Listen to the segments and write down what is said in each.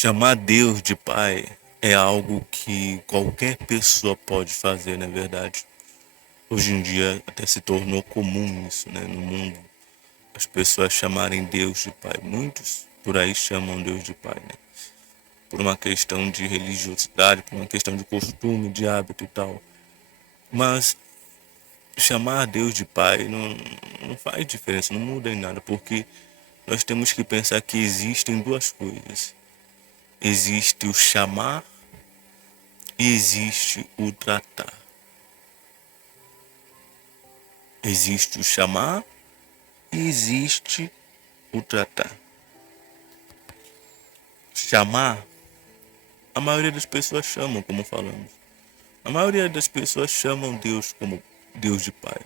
Chamar Deus de Pai é algo que qualquer pessoa pode fazer, na verdade. Hoje em dia até se tornou comum isso, né? No mundo, as pessoas chamarem Deus de Pai. Muitos por aí chamam Deus de Pai, né? Por uma questão de religiosidade, por uma questão de costume, de hábito e tal. Mas chamar Deus de Pai não faz diferença, não muda em nada, porque nós temos que pensar que existem duas coisas. Existe o chamar e existe o tratar. Existe o chamar e existe o tratar. Chamar, a maioria das pessoas chamam, como falamos. A maioria das pessoas chamam Deus como Deus de Pai.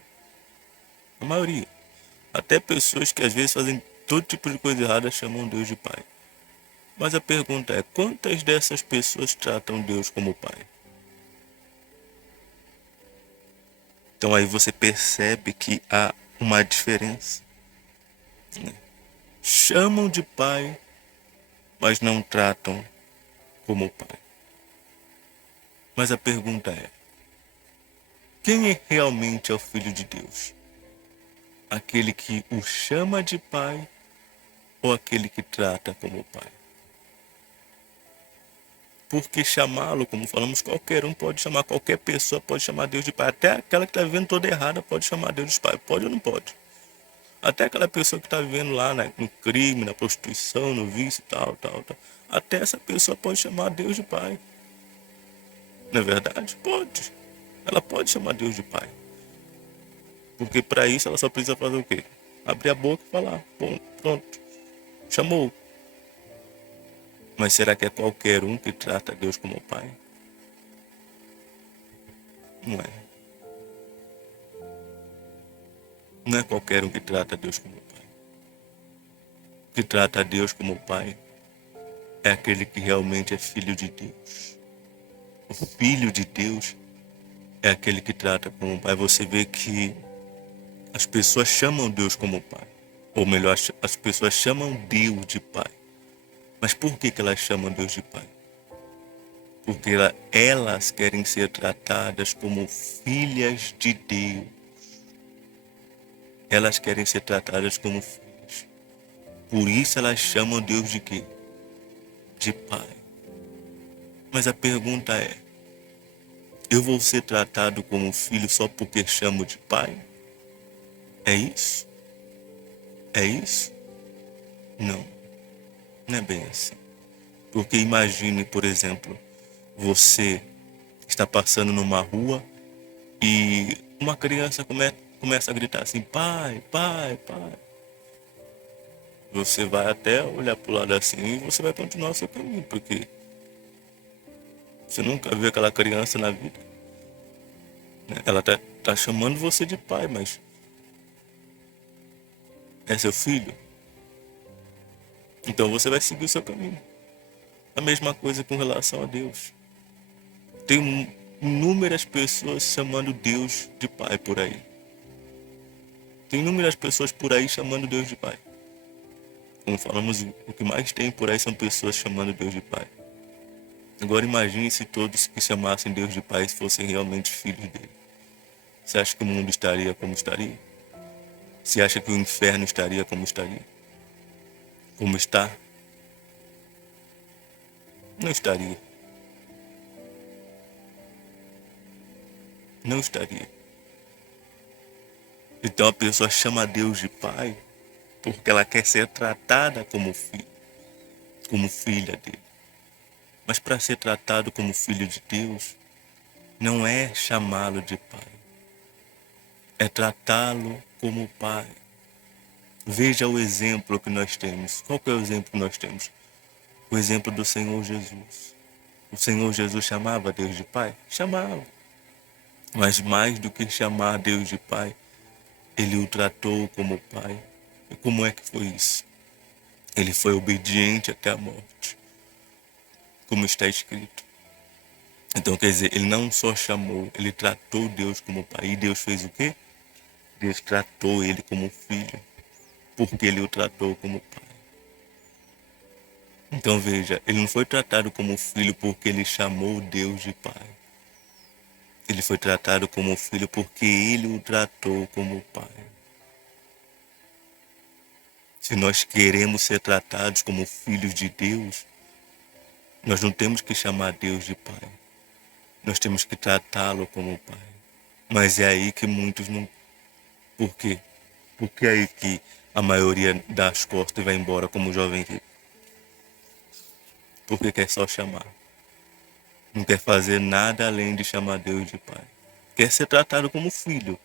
A maioria. Até pessoas que às vezes fazem todo tipo de coisa errada chamam Deus de Pai. Mas a pergunta é, quantas dessas pessoas tratam Deus como Pai? Então aí você percebe que há uma diferença, né? Chamam de Pai, mas não tratam como Pai. Mas a pergunta é, quem realmente é o Filho de Deus? Aquele que o chama de Pai ou aquele que trata como Pai? Porque chamá-lo, como falamos, qualquer um pode chamar, qualquer pessoa pode chamar Deus de Pai. Até aquela que está vivendo toda errada pode chamar Deus de Pai. Pode ou não pode? Até aquela pessoa que está vivendo lá no crime, na prostituição, no vício, tal. Até essa pessoa pode chamar Deus de Pai. Não é verdade? Pode. Ela pode chamar Deus de Pai. Porque para isso ela só precisa fazer o quê? Abrir a boca e falar. Pronto. Chamou. Mas será que é qualquer um que trata Deus como Pai? Não é. Não é qualquer um que trata Deus como Pai. O que trata Deus como Pai é aquele que realmente é filho de Deus. O filho de Deus é aquele que trata como Pai. Você vê que as pessoas chamam Deus como Pai. Ou melhor, as pessoas chamam Deus de Pai. Mas por que elas chamam Deus de Pai? Porque elas querem ser tratadas como filhas de Deus. Elas querem ser tratadas como filhas. Por isso elas chamam Deus de quê? De Pai. Mas a pergunta é, eu vou ser tratado como filho só porque chamo de Pai? É isso? É isso? Não, não é bem assim. Porque imagine, por exemplo, você está passando numa rua e uma criança começa a gritar assim, pai, pai, pai. Você vai até olhar para o lado assim e você vai continuar o seu caminho, porque você nunca viu aquela criança na vida, né? Ela tá chamando você de pai, mas é seu filho, então você vai seguir o seu caminho. A mesma coisa com relação a Deus. Tem inúmeras pessoas chamando Deus de pai por aí. Tem inúmeras pessoas por aí chamando Deus de pai. Como falamos, o que mais tem por aí são pessoas chamando Deus de pai. Agora imagine se todos que chamassem Deus de pai fossem realmente filhos dele. Você acha que o mundo estaria como estaria? Você acha que o inferno estaria como estaria? Como está? Não estaria. Não estaria. Então a pessoa chama Deus de pai porque ela quer ser tratada como filho, como filha dele. Mas para ser tratado como filho de Deus, não é chamá-lo de pai, é tratá-lo como pai. Veja o exemplo que nós temos. Qual que é o exemplo que nós temos? O exemplo do Senhor Jesus. O Senhor Jesus chamava Deus de pai? Chamava. Mas mais do que chamar Deus de pai, ele o tratou como pai. E como é que foi isso? Ele foi obediente até a morte, como está escrito. Então, quer dizer, ele não só chamou, ele tratou Deus como pai. E Deus fez o quê? Deus tratou ele como filho, porque ele o tratou como pai. Então veja, ele não foi tratado como filho porque ele chamou Deus de pai. Ele foi tratado como filho porque ele o tratou como pai. Se nós queremos ser tratados como filhos de Deus, nós não temos que chamar Deus de pai. Nós temos que tratá-lo como pai. Mas é aí que muitos não... Por quê? Porque é aí que a maioria dá as costas e vai embora como jovem rico. Porque quer só chamar. Não quer fazer nada além de chamar Deus de pai. Quer ser tratado como filho.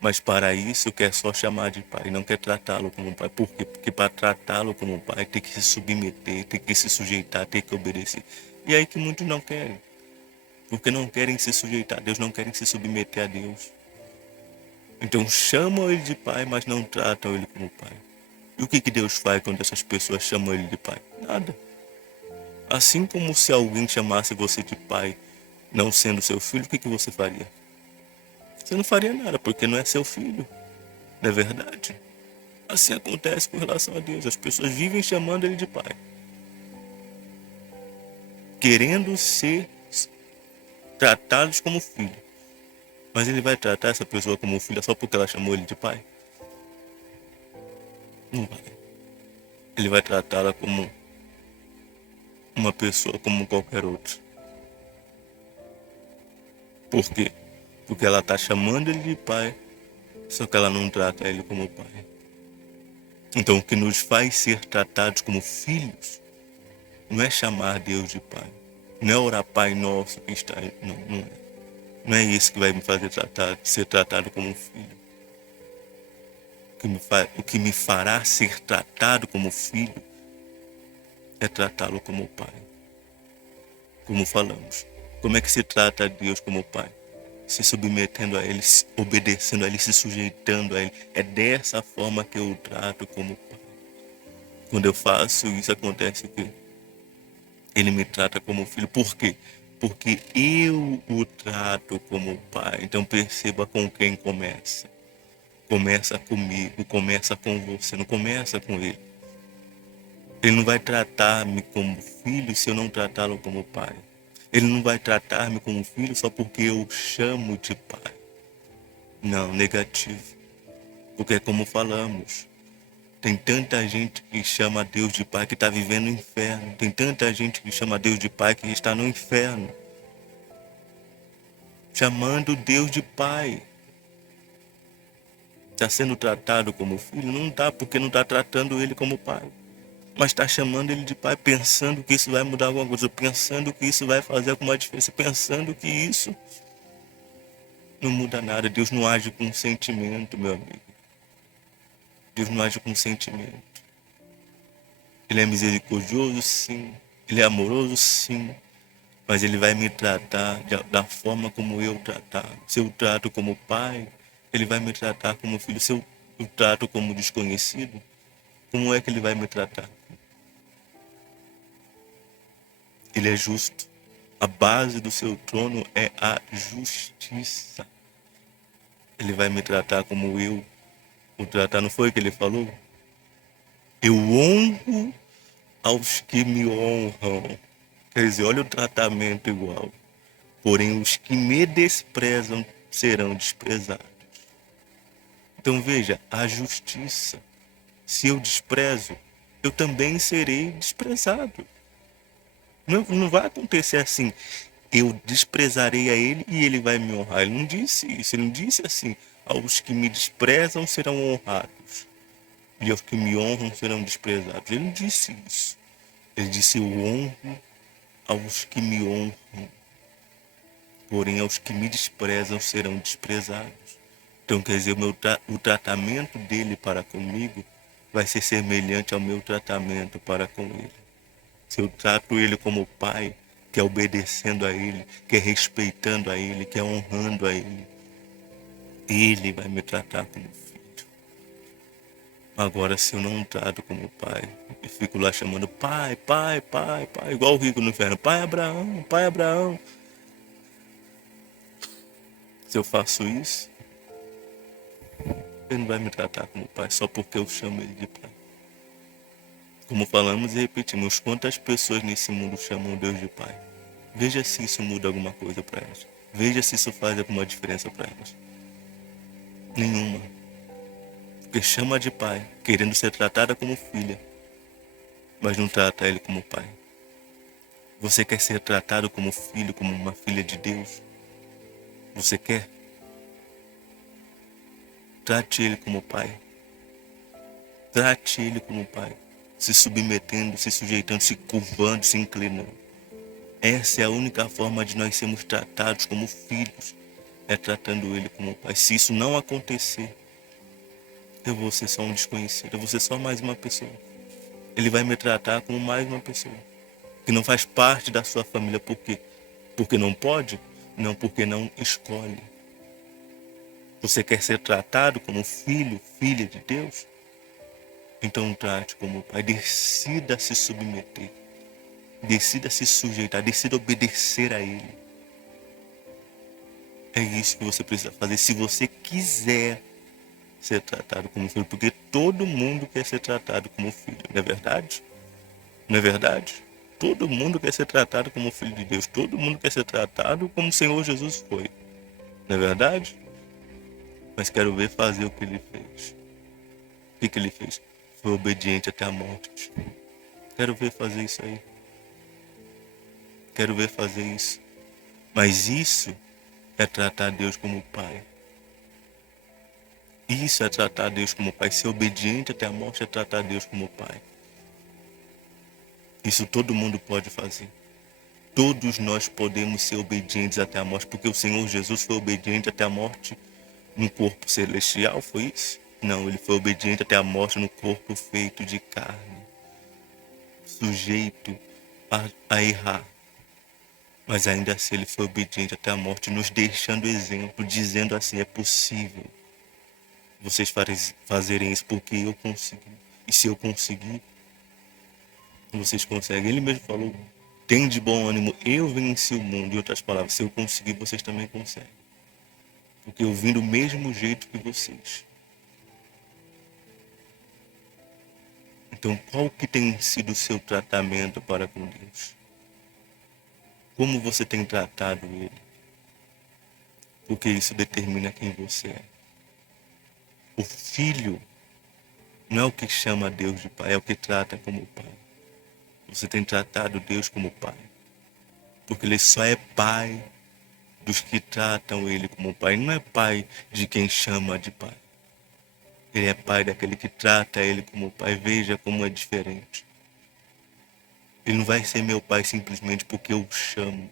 Mas para isso quer só chamar de pai, não quer tratá-lo como pai. Por quê? Porque para tratá-lo como pai tem que se submeter, tem que se sujeitar, tem que obedecer. E é aí que muitos não querem. Porque não querem se sujeitar a Deus, não querem se submeter a Deus. Então chamam ele de pai, mas não tratam ele como pai. E o que Deus faz quando essas pessoas chamam ele de pai? Nada. Assim como se alguém chamasse você de pai, não sendo seu filho, o que você faria? Você não faria nada, porque não é seu filho. Não é verdade? Assim acontece com relação a Deus. As pessoas vivem chamando ele de pai, querendo ser tratados como filho. Mas ele vai tratar essa pessoa como filha só porque ela chamou ele de pai? Não vai. Ele vai tratá-la como uma pessoa como qualquer outra. Por quê? Porque ela está chamando ele de pai, só que ela não trata ele como pai. Então o que nos faz ser tratados como filhos não é chamar Deus de pai. Não é orar Pai Nosso que está... Não, não é. Não é isso que vai me fazer ser tratado como um filho. O que me fará ser tratado como filho é tratá-lo como pai. Como falamos. Como é que se trata a Deus como pai? Se submetendo a Ele, obedecendo a Ele, se sujeitando a Ele. É dessa forma que eu o trato como pai. Quando eu faço isso, acontece que Ele me trata como filho. Por quê? Porque eu o trato como pai. Então perceba com quem começa. Começa comigo, começa com você, não começa com ele. Ele não vai tratar-me como filho se eu não tratá-lo como pai. Ele não vai tratar-me como filho só porque eu chamo de pai. Não, negativo. Porque é como falamos. Tem tanta gente que chama Deus de pai que está vivendo no inferno. Tem tanta gente que chama Deus de pai que está no inferno. Chamando Deus de pai. Está sendo tratado como filho? Não está, porque não está tratando ele como pai. Mas está chamando ele de pai, pensando que isso vai mudar alguma coisa, pensando que isso vai fazer alguma diferença, pensando que isso não muda nada. Deus não age com sentimento, meu amigo. Deus não age com sentimento. Ele é misericordioso, sim. Ele é amoroso, sim. Mas ele vai me tratar da forma como eu tratar. Se eu trato como pai, ele vai me tratar como filho. Se eu trato como desconhecido, como é que ele vai me tratar? Ele é justo. A base do seu trono é a justiça. Ele vai me tratar como eu o tratar. Não foi o que ele falou? Eu honro aos que me honram. Quer dizer, olha o tratamento igual. Porém, os que me desprezam serão desprezados. Então veja, a justiça. Se eu desprezo, eu também serei desprezado. Não vai acontecer assim. Eu desprezarei a ele e ele vai me honrar. Ele não disse isso. Ele não disse assim: aos que me desprezam serão honrados e aos que me honram serão desprezados. Ele não disse isso. Ele disse: eu honro aos que me honram, porém aos que me desprezam serão desprezados. Então quer dizer, o tratamento dele para comigo vai ser semelhante ao meu tratamento para com ele. Se eu trato ele como pai, que é obedecendo a ele, que é respeitando a ele, que é honrando a ele, ele vai me tratar como filho. Agora, se eu não trato como pai, e fico lá chamando pai, pai, pai, pai, igual o rico no inferno, pai Abraão, pai Abraão. Se eu faço isso, ele não vai me tratar como pai só porque eu chamo ele de pai. Como falamos e repetimos, quantas pessoas nesse mundo chamam Deus de Pai? Veja se isso muda alguma coisa para elas. Veja se isso faz alguma diferença para elas. Nenhuma. Porque chama de pai, querendo ser tratada como filha, mas não trata ele como pai. Você quer ser tratado como filho, como uma filha de Deus? Você quer? Trate ele como pai. Trate ele como pai. Se submetendo, se sujeitando, se curvando, se inclinando. Essa é a única forma de nós sermos tratados como filhos. É tratando ele como pai. Se isso não acontecer, eu vou ser só um desconhecido. Eu vou ser só mais uma pessoa. Ele vai me tratar como mais uma pessoa. Que não faz parte da sua família. Por quê? Porque não pode? Não, porque não escolhe. Você quer ser tratado como filho, filha de Deus? Então trate como pai. Decida se submeter. Decida se sujeitar. Decida obedecer a ele. É isso que você precisa fazer se você quiser ser tratado como filho. Porque todo mundo quer ser tratado como filho. Não é verdade? Não é verdade? Todo mundo quer ser tratado como filho de Deus. Todo mundo quer ser tratado como o Senhor Jesus foi. Não é verdade? Mas quero ver fazer o que ele fez. O que ele fez? Foi obediente até a morte. Quero ver fazer isso aí. Quero ver fazer isso. Mas isso é tratar Deus como pai. Isso é tratar Deus como pai. Ser obediente até a morte é tratar Deus como pai. Isso todo mundo pode fazer. Todos nós podemos ser obedientes até a morte, porque o Senhor Jesus foi obediente até a morte no corpo celestial, foi isso? Não, ele foi obediente até a morte no corpo feito de carne, sujeito a errar. Mas ainda assim ele foi obediente até a morte, nos deixando exemplo, dizendo assim, é possível vocês fazerem isso porque eu consegui. E se eu conseguir, vocês conseguem. Ele mesmo falou, tem de bom ânimo, eu venci o mundo. Em outras palavras, se eu conseguir, vocês também conseguem. Porque eu vim do mesmo jeito que vocês. Então, qual que tem sido o seu tratamento para com Deus? Como você tem tratado Ele? Porque isso determina quem você é. O filho não é o que chama Deus de pai, é o que trata como pai. Você tem tratado Deus como pai. Porque Ele só é pai dos que tratam Ele como pai. Ele não é pai de quem chama de pai. Ele é pai daquele que trata Ele como pai. Veja como é diferente. Ele não vai ser meu pai simplesmente porque eu o chamo.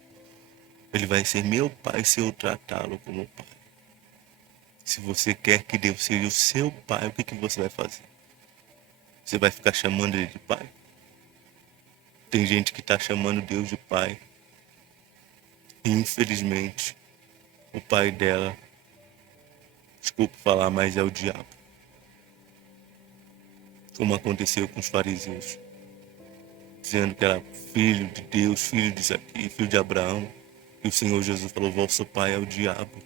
Ele vai ser meu pai se eu tratá-lo como pai. Se você quer que Deus seja o seu pai, o que você vai fazer? Você vai ficar chamando ele de pai? Tem gente que está chamando Deus de pai. E infelizmente, o pai dela, desculpe falar, mas é o diabo. Como aconteceu com os fariseus. Dizendo que era filho de Deus, filho disso aqui, filho de Abraão. E o Senhor Jesus falou, vosso pai é o diabo.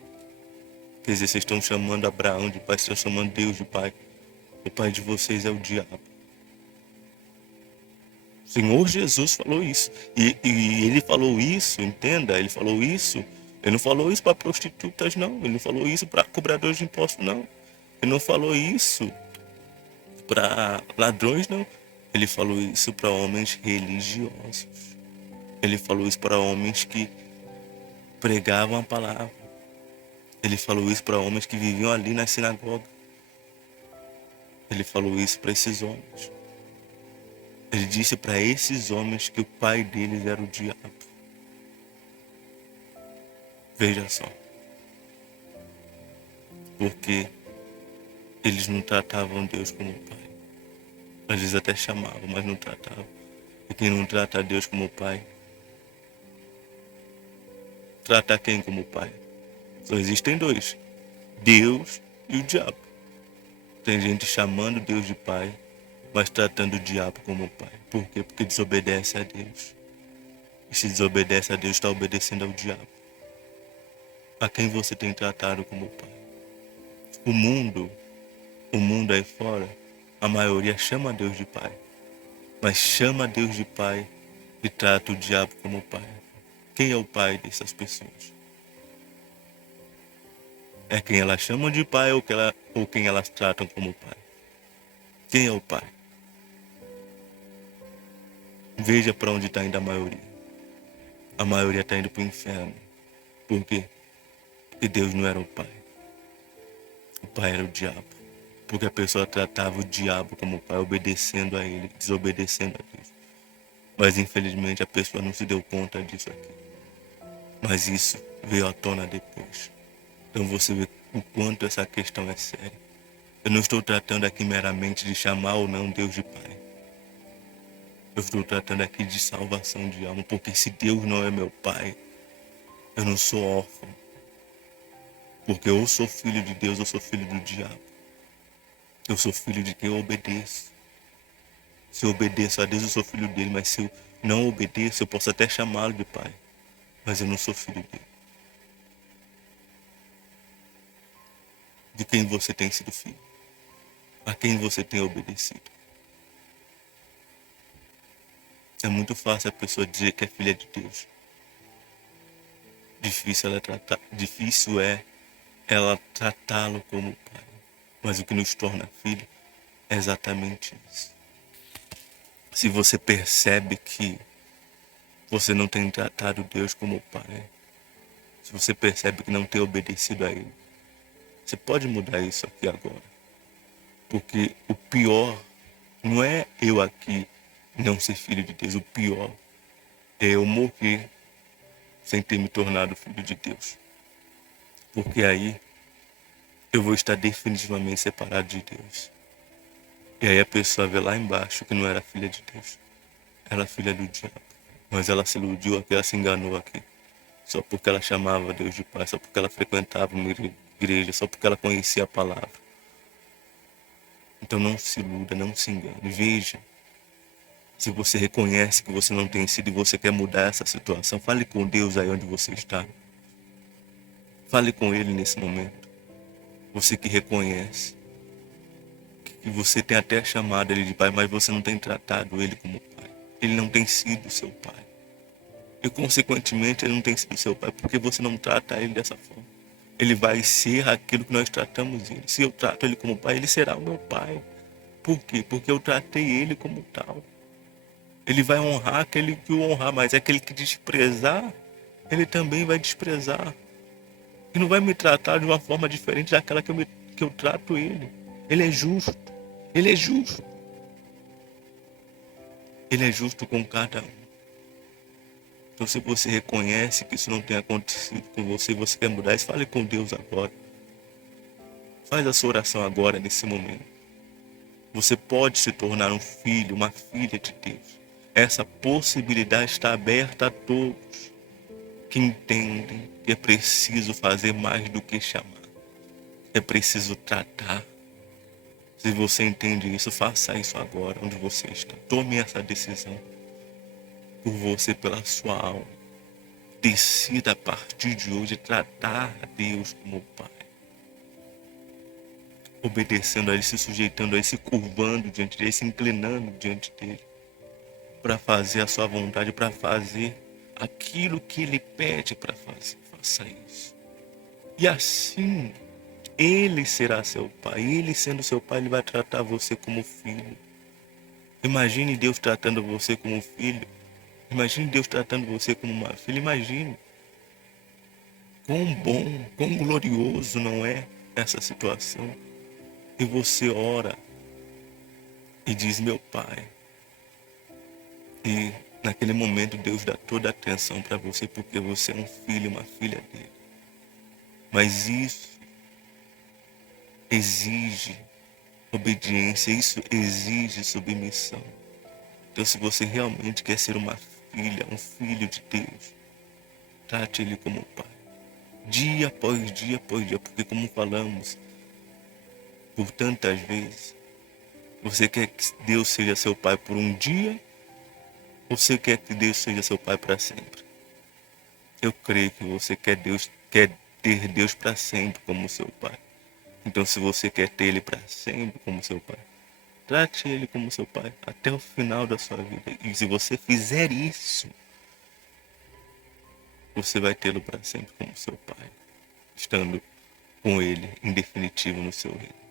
Quer dizer, vocês estão chamando Abraão de pai, vocês estão chamando Deus de pai. O pai de vocês é o diabo. O Senhor Jesus falou isso. E ele falou isso, entenda, ele falou isso. Ele não falou isso para prostitutas, não. Ele não falou isso para cobradores de impostos, não. Ele não falou isso para ladrões, não. Ele falou isso para homens religiosos. Ele falou isso para homens que pregavam a palavra. Ele falou isso para homens que viviam ali na sinagoga. Ele falou isso para esses homens. Ele disse para esses homens que o pai deles era o diabo. Veja só. Porque eles não tratavam Deus como pai. Às vezes até chamavam, mas não tratavam. E quem não trata Deus como pai, trata quem como pai? Só existem dois. Deus e o diabo. Tem gente chamando Deus de pai, mas tratando o diabo como pai. Por quê? Porque desobedece a Deus. E se desobedece a Deus, está obedecendo ao diabo. A quem você tem tratado como pai? O mundo aí fora, a maioria chama Deus de pai. mas chama Deus de pai e trata o diabo como pai. Quem é o pai dessas pessoas? É quem elas chamam de pai ou quem elas tratam como pai? Quem é o pai? Veja para onde está indo a maioria. A maioria está indo para o inferno. Por quê? Porque Deus não era o pai. O pai era o diabo. Porque a pessoa tratava o diabo como pai, obedecendo a ele, desobedecendo a Deus. Mas infelizmente a pessoa não se deu conta disso aqui. Mas isso veio à tona depois. Então você vê o quanto essa questão é séria. Eu não estou tratando aqui meramente de chamar ou não Deus de pai. Eu estou tratando aqui de salvação de alma, porque se Deus não é meu pai, eu não sou órfão. Porque eu sou filho de Deus, eu sou filho do diabo. Eu sou filho de quem eu obedeço. Se eu obedeço a Deus, eu sou filho dele, mas se eu não obedeço, eu posso até chamá-lo de pai, mas eu não sou filho dele. De quem você tem sido filho? A quem você tem obedecido? É muito fácil a pessoa dizer que é filha de Deus. Difícil é ela tratá-lo como pai. Mas o que nos torna filho é exatamente isso. Se você percebe que você não tem tratado Deus como pai, se você percebe que não tem obedecido a Ele, você pode mudar isso aqui agora. Porque o pior não é eu aqui não ser filho de Deus. O pior é eu morrer sem ter me tornado filho de Deus. Porque aí eu vou estar definitivamente separado de Deus. E aí a pessoa vê lá embaixo que não era filha de Deus. Era filha do diabo. Mas ela se iludiu aqui, ela se enganou aqui. Só porque ela chamava Deus de pai, só porque ela frequentava uma igreja, só porque ela conhecia a palavra. Então não se iluda, não se engane. Veja, se você reconhece que você não tem sido e você quer mudar essa situação, fale com Deus aí onde você está. Fale com Ele nesse momento. Você que reconhece que você tem até chamado Ele de pai, mas você não tem tratado Ele como pai. Ele não tem sido seu pai. E consequentemente Ele não tem sido seu pai porque você não trata Ele dessa forma. Ele vai ser aquilo que nós tratamos Ele. Se eu trato Ele como pai, Ele será o meu pai. Por quê? Porque eu tratei Ele como tal. Ele vai honrar aquele que o honrar, mas aquele que desprezar, Ele também vai desprezar. E não vai me tratar de uma forma diferente daquela que eu trato Ele. Ele é justo. Ele é justo. Ele é justo com cada um. Então se você reconhece que isso não tem acontecido com você e você quer mudar isso, fale com Deus agora. Faz a sua oração agora, nesse momento. Você pode se tornar um filho, uma filha de Deus. Essa possibilidade está aberta a todos que entendem que é preciso fazer mais do que chamar. É preciso tratar. Se você entende isso, faça isso agora, onde você está. Tome essa decisão por você, pela sua alma. Decida a partir de hoje tratar a Deus como Pai. Obedecendo a Ele, se sujeitando a Ele, se curvando diante dEle, se inclinando diante dEle. Para fazer a sua vontade, para fazer aquilo que Ele pede para fazer. Faça isso. E assim, Ele será seu Pai. Ele sendo seu Pai, Ele vai tratar você como filho. Imagine Deus tratando você como filho. Imagine Deus tratando você como uma filha. Imagine quão bom, quão glorioso não é essa situação. E você ora e diz, meu Pai. E naquele momento Deus dá toda a atenção para você porque você é um filho, uma filha dele. Mas isso exige obediência, isso exige submissão. Então se você realmente quer ser uma filha, um filho de Deus, trate ele como Pai. Dia após dia após dia, porque como falamos por tantas vezes, você quer que Deus seja seu Pai por um dia, ou você quer que Deus seja seu Pai para sempre? Eu creio que você quer ter Deus para sempre como seu Pai. Então se você quer ter Ele para sempre como seu Pai, Trate ele como seu pai até o final da sua vida. E se você fizer isso, você vai tê-lo para sempre como seu pai, estando com ele em definitivo no seu reino.